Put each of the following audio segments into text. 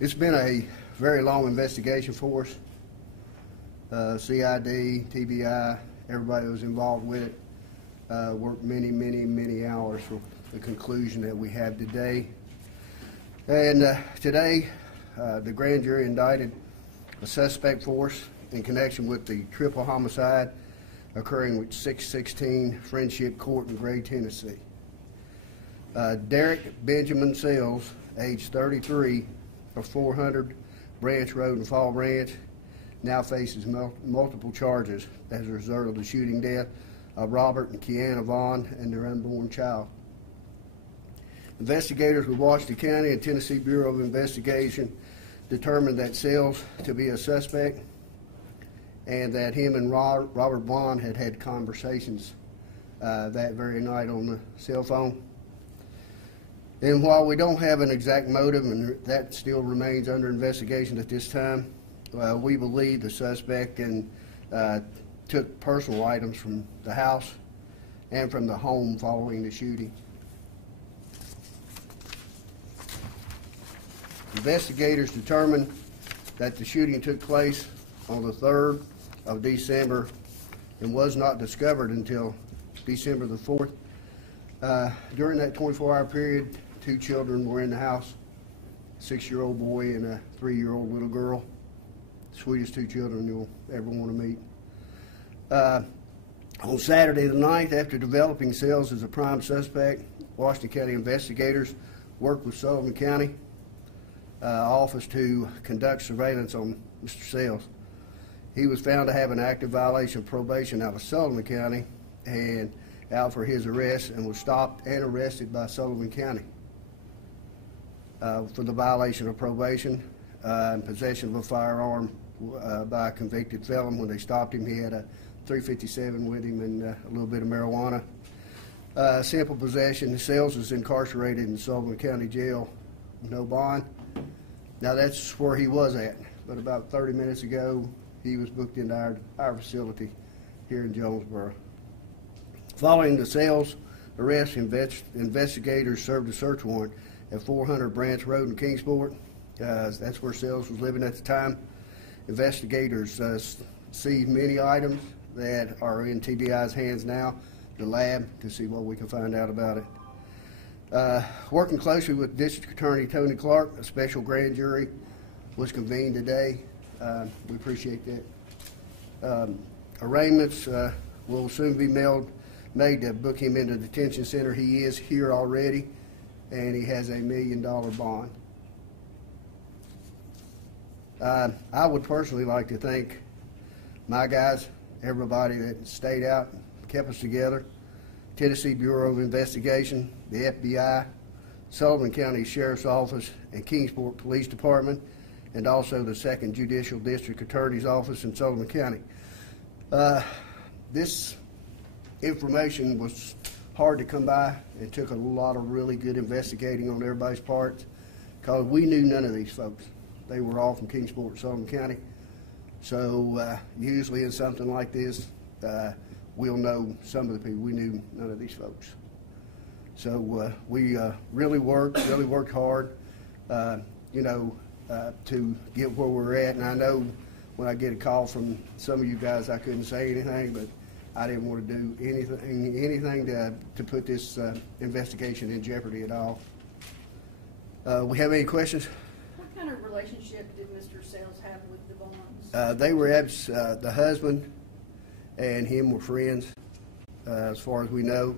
It's been a very long investigation for us. CID, TBI, everybody that was involved with it worked many hours for the conclusion that we have today. And today, the grand jury indicted a suspect for us in connection with the triple homicide occurring with 616 Friendship Court in Gray, Tennessee. Derek Benjamin Sells, age 33, of 400 Branch Road in Fall Branch, now faces multiple charges as a result of the shooting death of Robert and Kiana Vaughn and their unborn child. Investigators with Washington County and Tennessee Bureau of Investigation determined that Sells to be a suspect and that him and Robert Vaughn had had conversations that very night on the cell phone. And while we don't have an exact motive, and that still remains under investigation at this time, we believe the suspect took personal items from the house and from the home following the shooting. Investigators determined that the shooting took place on the 3rd of December and was not discovered until December the 4th. During that 24-hour period, 2 children were in the house, a 6-year-old boy and a 3-year-old little girl. Sweetest 2 children you'll ever want to meet. On Saturday the 9th, after developing Sells as a prime suspect, Washington County investigators worked with Sullivan County office to conduct surveillance on Mr. Sells. He was found to have an active violation of probation out of Sullivan County and out for his arrest, and was stopped and arrested by Sullivan County for the violation of probation and possession of a firearm by a convicted felon. When they stopped him, he had a .357 with him and a little bit of marijuana. Simple possession. Sells is incarcerated in Sullivan County Jail, no bond. Now that's where he was at, but about 30 minutes ago, he was booked into our facility here in Jonesboro. Following the Sells arrest, investigators served a search warrant at 400 Branch Road in Kingsport. That's where Sells was living at the time. Investigators seized many items that are in TBI's hands now, the lab, to see what we can find out about it. Working closely with District Attorney Tony Clark, a special grand jury was convened today. We appreciate that. Arraignments will soon be made to book him into the detention center. He is here already, and he has a $1 million bond. I would personally like to thank my guys, everybody that stayed out, kept us together, Tennessee Bureau of Investigation, the FBI, Sullivan County Sheriff's Office, and Kingsport Police Department, and also the 2nd Judicial District Attorney's Office in Sullivan County. This information was hard to come by. It took a lot of really good investigating on everybody's part, because we knew none of these folks. They were all from Kingsport, Sullivan County. So usually in something like this, we'll know some of the people. We knew none of these folks. So we really worked hard, to get where we're at. And I know when I get a call from some of you guys, I couldn't say anything, but I didn't want to do anything to put this investigation in jeopardy at all. We have any questions? What kind of relationship did Mr. Sells have with the Vaughns? They were the husband and him were friends, as far as we know,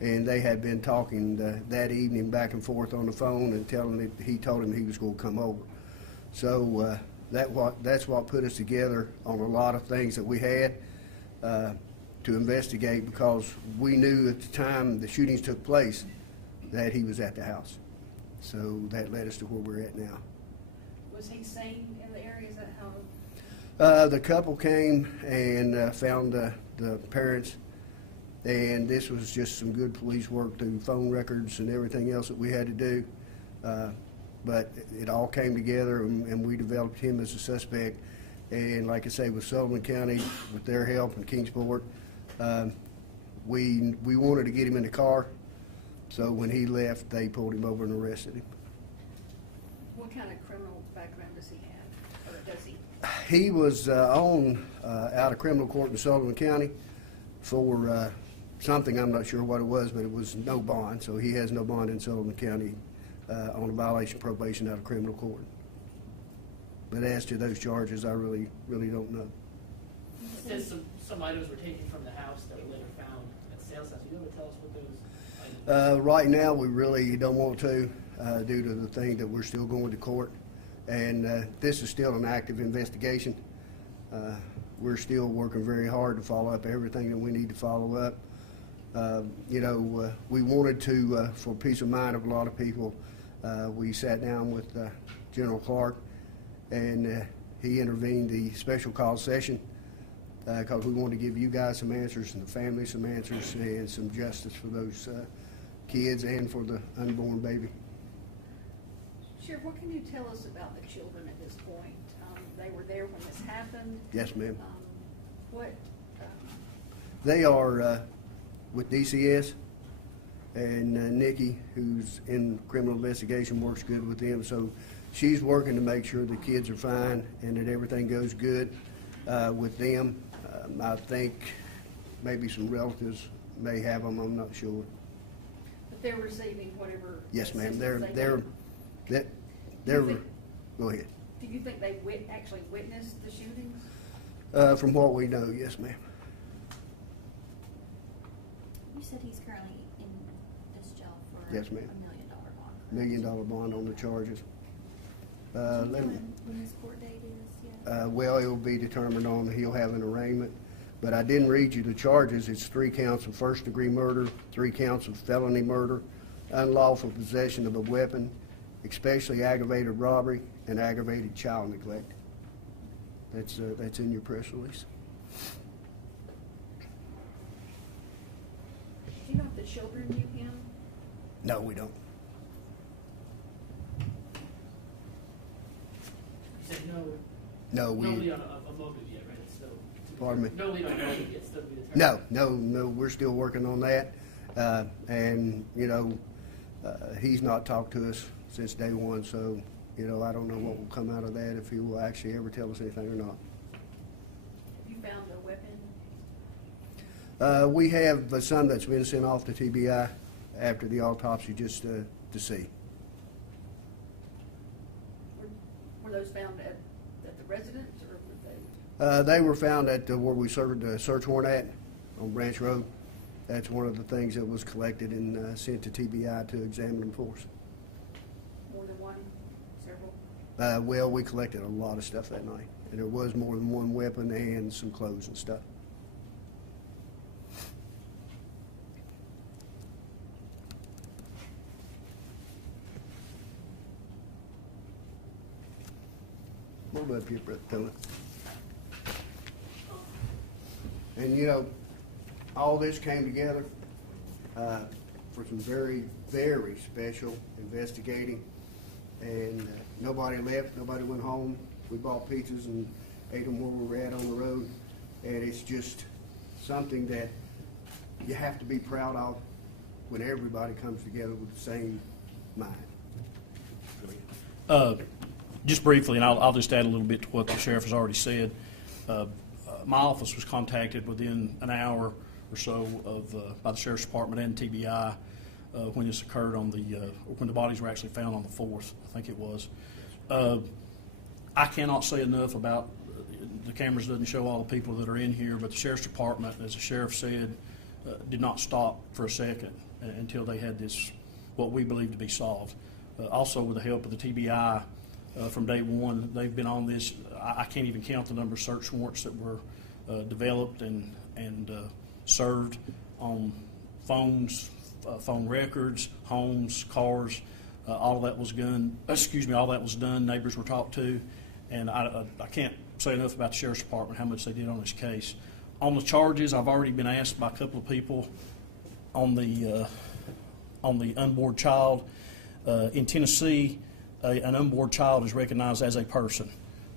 and they had been talking that evening back and forth on the phone and he told him he was going to come over. So that's what put us together on a lot of things that we had to investigate, because we knew at the time the shootings took place that he was at the house. So that led us to where we're at now. Was he seen in the area? Is that how? The couple came and found the parents, and this was just some good police work through phone records and everything else that we had to do. But it all came together, and we developed him as a suspect. And like I say, with Sullivan County, with their help and Kingsport, we wanted to get him in the car. So when he left, they pulled him over and arrested him. What kind of criminal background does he have, or does he? He was out of criminal court in Sullivan County for something, I'm not sure what it was, but it was no bond. So he has no bond in Sullivan County on a violation of probation out of criminal court. But as to those charges, I really don't know. It says some items were taken from the house that were later found at the sales house. You want to tell us what those items? Right now, we really don't want to due to the thing that we're still going to court. And this is still an active investigation. We're still working very hard to follow up everything that we need to follow up. We wanted to, for peace of mind of a lot of people, we sat down with General Clark, and he intervened the special call session because we wanted to give you guys some answers and the family some answers and some justice for those kids and for the unborn baby. Sheriff, what can you tell us about the children at this point? They were there when this happened. Yes, ma'am. What? They are with DCS, and Nikki, who's in criminal investigation, works good with them. So she's working to make sure the kids are fine and that everything goes good with them. I think maybe some relatives may have them. I'm not sure. But they're receiving whatever. Yes, ma'am. Assistance They're. Go ahead. Do you think they actually witnessed the shootings? From what we know, yes, ma'am. You said he's currently in this jail for Yes, ma'am. $1 million bond. $1 million bond on the charges. Let me, When his court date is, yeah. well, it will be determined on, he'll have an arraignment. But I didn't read you the charges. It's 3 counts of first-degree murder, 3 counts of felony murder, unlawful possession of a weapon, especially aggravated robbery, and aggravated child neglect. That's in your press release. Do you know if the children knew him? No, we don't. You said no. No, we. No lead on a motive yet, right? It's still. Pardon me? No lead on motive yet. Still to be determined. No. We're still working on that, and he's not talked to us since day one. So, I don't know what will come out of that, if he will actually ever tell us anything or not. Have you found a weapon? We have some that's been sent off to TBI after the autopsy just to see. Were those found at the residence, or were they? They were found at where we served a search warrant at on Branch Road. That's one of the things that was collected and sent to TBI to examine them for us. More than one? Several? Well, we collected a lot of stuff that night, and there was more than one weapon and some clothes and stuff. Hold up your breath, Tony. And all this came together for some very, very special investigating. And nobody left, nobody went home. We bought pizzas and ate them where we were at on the road. And it's just something that you have to be proud of when everybody comes together with the same mind. Just briefly, and I'll just add a little bit to what the sheriff has already said. My office was contacted within an hour or so by the sheriff's department and TBI when this occurred when the bodies were actually found on the 4th, I think it was. I cannot say enough about the cameras doesn't show all the people that are in here, but the sheriff's department, as the sheriff said, did not stop for a second until they had this, what we believe to be solved. Also, with the help of the TBI, from day one, they've been on this. I can't even count the number of search warrants that were developed and served on phones, phone records, homes, cars. All that was done. All that was done. Neighbors were talked to, and I can't say enough about the sheriff's department how much they did on this case. On the charges, I've already been asked by a couple of people on the unborn child in Tennessee. An unborn child is recognized as a person.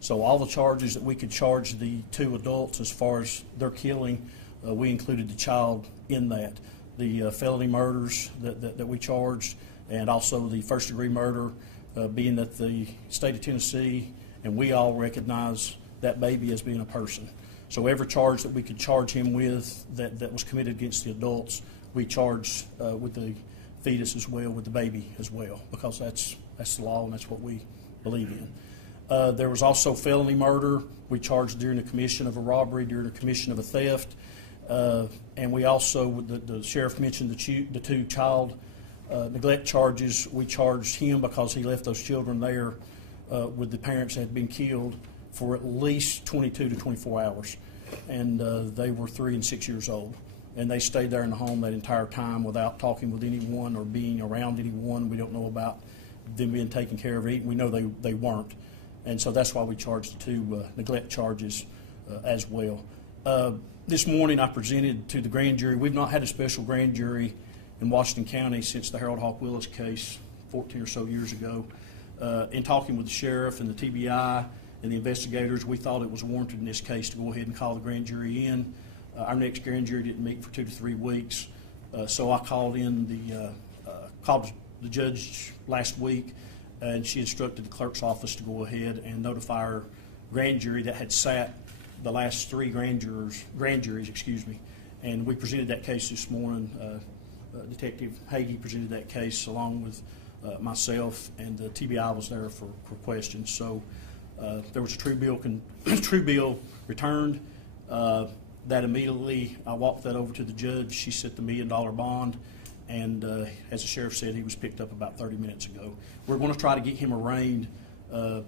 So all the charges that we could charge the 2 adults as far as their killing, we included the child in that. The felony murders that we charged, and also the first-degree murder, being that the state of Tennessee and we all recognize that baby as being a person. So every charge that we could charge him with that was committed against the adults, we charge with the fetus as well, with the baby as well, because that's the law and that's what we believe in. There was also felony murder. We charged during the commission of a robbery, during the commission of a theft, and we also, the sheriff mentioned the two child neglect charges. We charged him because he left those children there with the parents that had been killed for at least 22 to 24 hours, and they were 3 and 6 years old. And they stayed there in the home that entire time without talking with anyone or being around anyone. We don't know about them being taken care of. We know they weren't. And so that's why we charged the two neglect charges as well. This morning I presented to the grand jury. We've not had a special grand jury in Washington County since the Harold Hawk Willis case 14 or so years ago. In talking with the sheriff and the TBI and the investigators, we thought it was warranted in this case to go ahead and call the grand jury in. Our next grand jury didn't meet for 2 to 3 weeks, so I called the judge last week, and she instructed the clerk's office to go ahead and notify our grand jury that had sat the last 3 grand juries, and we presented that case this morning. Detective Hagee presented that case along with myself, and the TBI was there for questions. So there was a true bill returned. That immediately, I walked that over to the judge. She set the $1 million bond, and as the sheriff said, he was picked up about 30 minutes ago. We're going to try to get him arraigned. The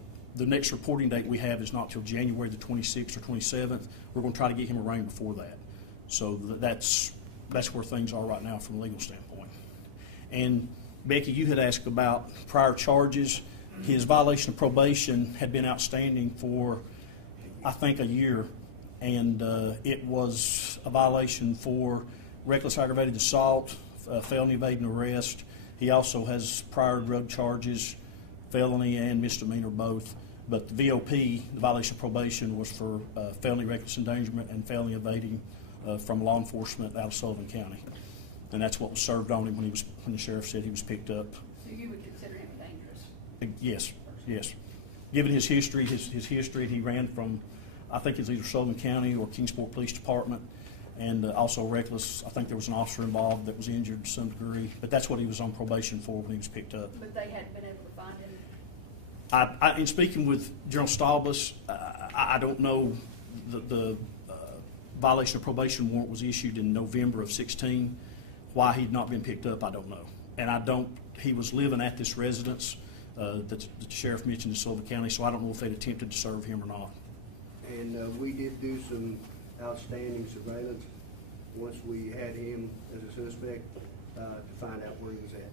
next reporting date we have is not till January the 26th or 27th. We're going to try to get him arraigned before that. So that's where things are right now from a legal standpoint. And Becky, you had asked about prior charges. His violation of probation had been outstanding for, I think, a year. And it was a violation for reckless aggravated assault, felony evading arrest. He also has prior drug charges, felony and misdemeanor both. But the VOP, the violation of probation, was for felony reckless endangerment and felony evading from law enforcement out of Sullivan County. And that's what was served on him when the sheriff said he was picked up. So you would consider him dangerous? Yes. Given his history, he ran from, I think it's either Sullivan County or Kingsport Police Department, and also reckless. I think there was an officer involved that was injured to some degree, but that's what he was on probation for when he was picked up. But they hadn't been able to find him? In speaking with General Staubus, I don't know, the violation of probation warrant was issued in November of 16. Why he'd not been picked up, I don't know. And he was living at this residence that the sheriff mentioned in Sullivan County, so I don't know if they'd attempted to serve him or not. And we did do some outstanding surveillance once we had him as a suspect to find out where he was at.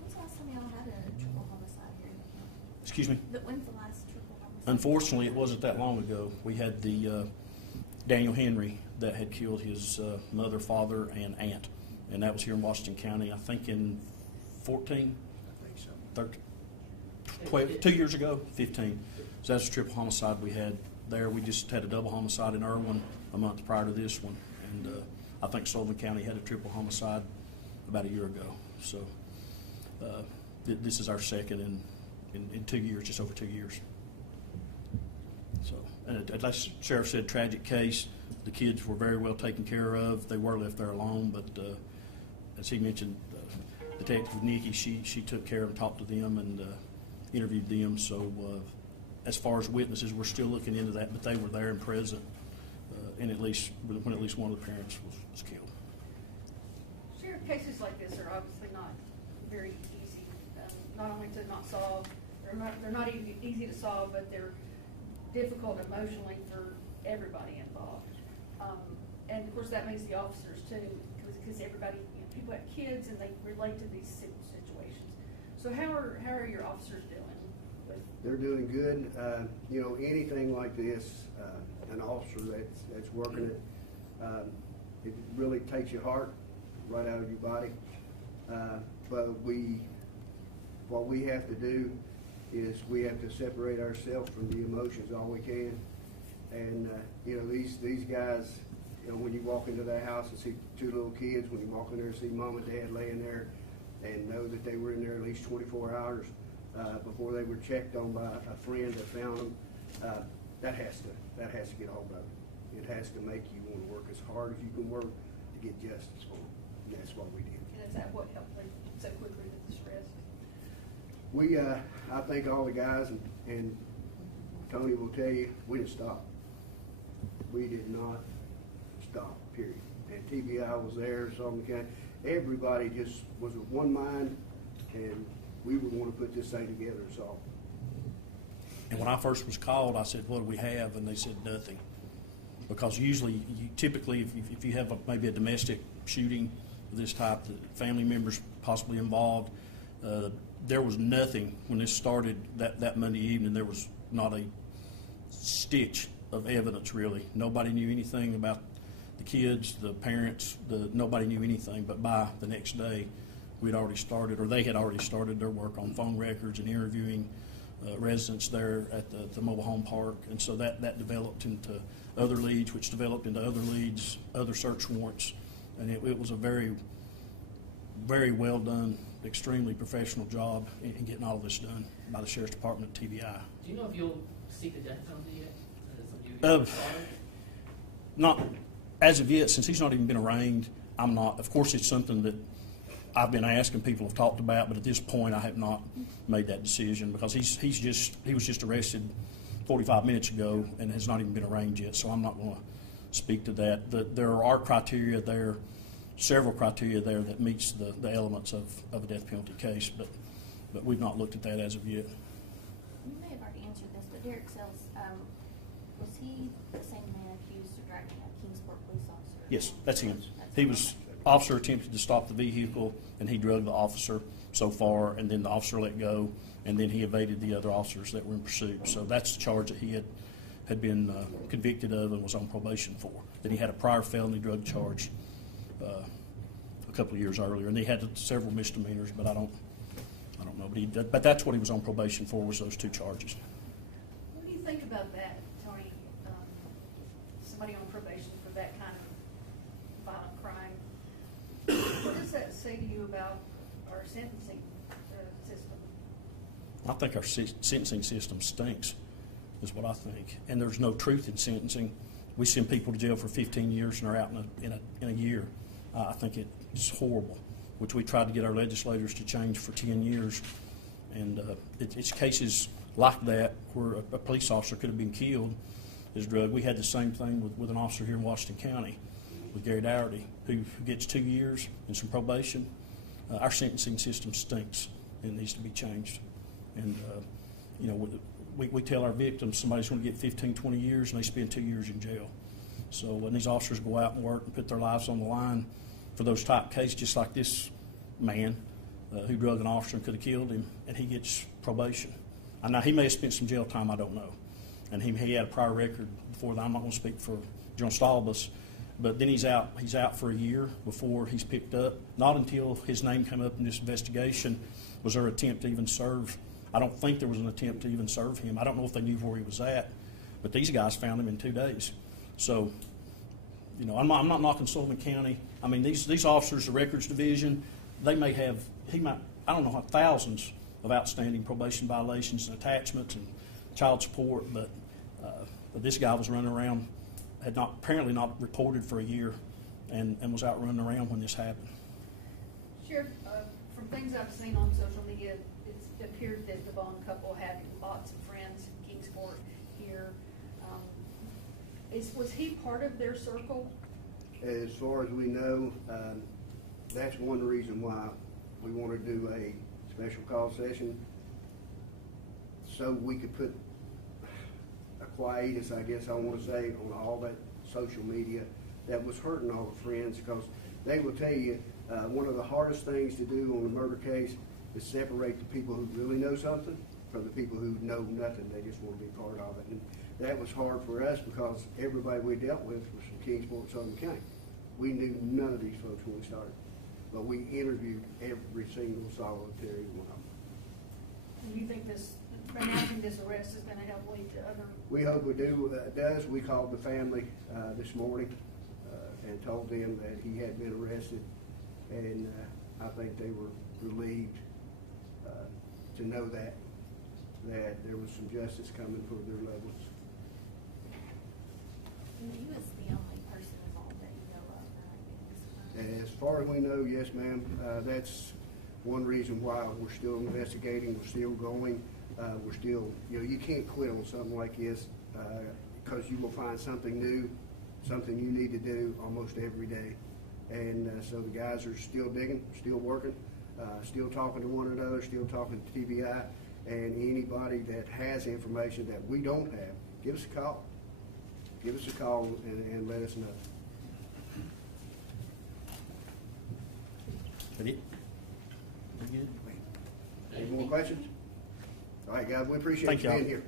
When's the last time y'all had a triple homicide here? Excuse me? When's the last triple homicide? Unfortunately, it wasn't that long ago. We had the Daniel Henry that had killed his mother, father, and aunt, and that was here in Washington County, I think in 14? I think so. 13, 12, 2 years ago, 15. So that's a triple homicide we had there. We just had a double homicide in Irwin a month prior to this one, and I think Sullivan County had a triple homicide about a year ago. So this is our second in 2 years, just over 2 years. So, and as the sheriff said, tragic case. The kids were very well taken care of. They were left there alone, but as he mentioned, Detective Nikki, she took care of and talked to them and interviewed them. So as far as witnesses, we're still looking into that, but they were there and present, and when at least one of the parents was killed. Sheriff, cases like this are obviously not very easy, not only to not solve, they're not even easy to solve, but they're difficult emotionally for everybody involved. And of course that means the officers too, because everybody, people have kids and they relate to these situations. So how are your officers doing? They're doing good. Anything like this, an officer that's working it, it really takes your heart right out of your body. But what we have to do is we have to separate ourselves from the emotions all we can. And these guys, when you walk into their house and see 2 little kids, when you walk in there and see mom and dad laying there, and know that they were in there at least 24 hours before they were checked on by a friend that found them. That has to get a hold of it. It has to make you want to work as hard as you can work to get justice for them, and that's what we did. And is that what helped them so quickly with this arrest? We, I think all the guys, and Tony will tell you, we didn't stop. We did not stop, period. And TBI was there, Sullivan County. Everybody just was of one mind, and we would want to put this thing together and solve it. And when I first was called, I said, what do we have? And they said nothing. Because usually, typically, if you have maybe a domestic shooting of this type, the family members possibly involved, there was nothing when this started that Monday evening. There was not a stitch of evidence, really. Nobody knew anything about the kids, the parents, nobody knew anything. But by the next day, we'd already started, or they had already started their work on phone records and interviewing residents there at the mobile home park. And so that developed into other leads, which developed into other leads, other search warrants. And it was a very, very well done, extremely professional job in getting all of this done by the Sheriff's Department at TBI. Do you know if you'll seek the death penalty yet? Not as of yet, since he's not even been arraigned. I'm not. Of course, it's something that I've been asked and people have talked about, but at this point, I have not made that decision because he was just arrested 45 minutes ago and has not even been arraigned yet. So I'm not going to speak to that. There are criteria there, several criteria there that meets the elements of a death penalty case, but we've not looked at that as of yet. You may have already answered this, but Derek Sells, was he the same man accused of driving a Kingsport police officer? Yes, that's him. He was. Officer attempted to stop the vehicle, and he drug the officer so far, and then the officer let go, and then he evaded the other officers that were in pursuit. So that's the charge that he had been convicted of and was on probation for. Then he had a prior felony drug charge a couple of years earlier, and he had several misdemeanors, but I don't know. But that's what he was on probation for, was those two charges. What do you think about that, Tony? Somebody on probation for that kind of violent crime. What does that say to you about our sentencing system? I think our sentencing system stinks, is what I think. And there's no truth in sentencing. We send people to jail for 15 years and are out in a year. I think it's horrible, which we tried to get our legislators to change for 10 years. And it's cases like that where a police officer could have been killed is drugged. We had the same thing with an officer here in Washington County, with Gary Dougherty, who gets 2 years and some probation. Our sentencing system stinks and needs to be changed. And, we tell our victims somebody's going to get 15, 20 years, and they spend 2 years in jail. So when these officers go out and work and put their lives on the line for those type cases, just like this man who drugged an officer and could have killed him, and he gets probation. Now, he may have spent some jail time, I don't know. And he had a prior record before that. I'm not going to speak for General Stahlbus. But then he's out for a year before he's picked up. Not until his name came up in this investigation was there an attempt to even serve. I don't think there was an attempt to even serve him. I don't know if they knew where he was at, but these guys found him in 2 days. So, I'm not knocking Sullivan County. I mean, these officers, the records division, I don't know, thousands of outstanding probation violations and attachments and child support, but this guy was running around, had apparently not reported for a year, and was out running around when this happened. Sheriff, from things I've seen on social media, it's appeared that the Bond couple had lots of friends in Kingsport here. Was he part of their circle? As far as we know, that's one reason why we want to do a special call session, so we could put a quietus, I guess I want to say, on all that social media that was hurting all the friends, because they will tell you one of the hardest things to do on a murder case is separate the people who really know something from the people who know nothing. They just want to be part of it. And that was hard for us because everybody we dealt with was from Kingsport, Sullivan County. We knew none of these folks when we started, but we interviewed every single solitary one of them. And you think announcing this arrest is going to help lead to other? We hope we do. Does. We called the family this morning and told them that he had been arrested, and I think they were relieved to know that there was some justice coming for their loved ones. And he was the only person involved that you know of, right? in this crime? As far as we know, yes, ma'am. That's one reason why we're still investigating, we're still going, we're still, you can't quit on something like this, because you will find something new, something you need to do almost every day. And so the guys are still digging, still working, still talking to one another, still talking to TBI, and anybody that has information that we don't have, give us a call. Give us a call and let us know. That it? You good? Any more questions? All right, guys, we appreciate Thank you y'all. being here.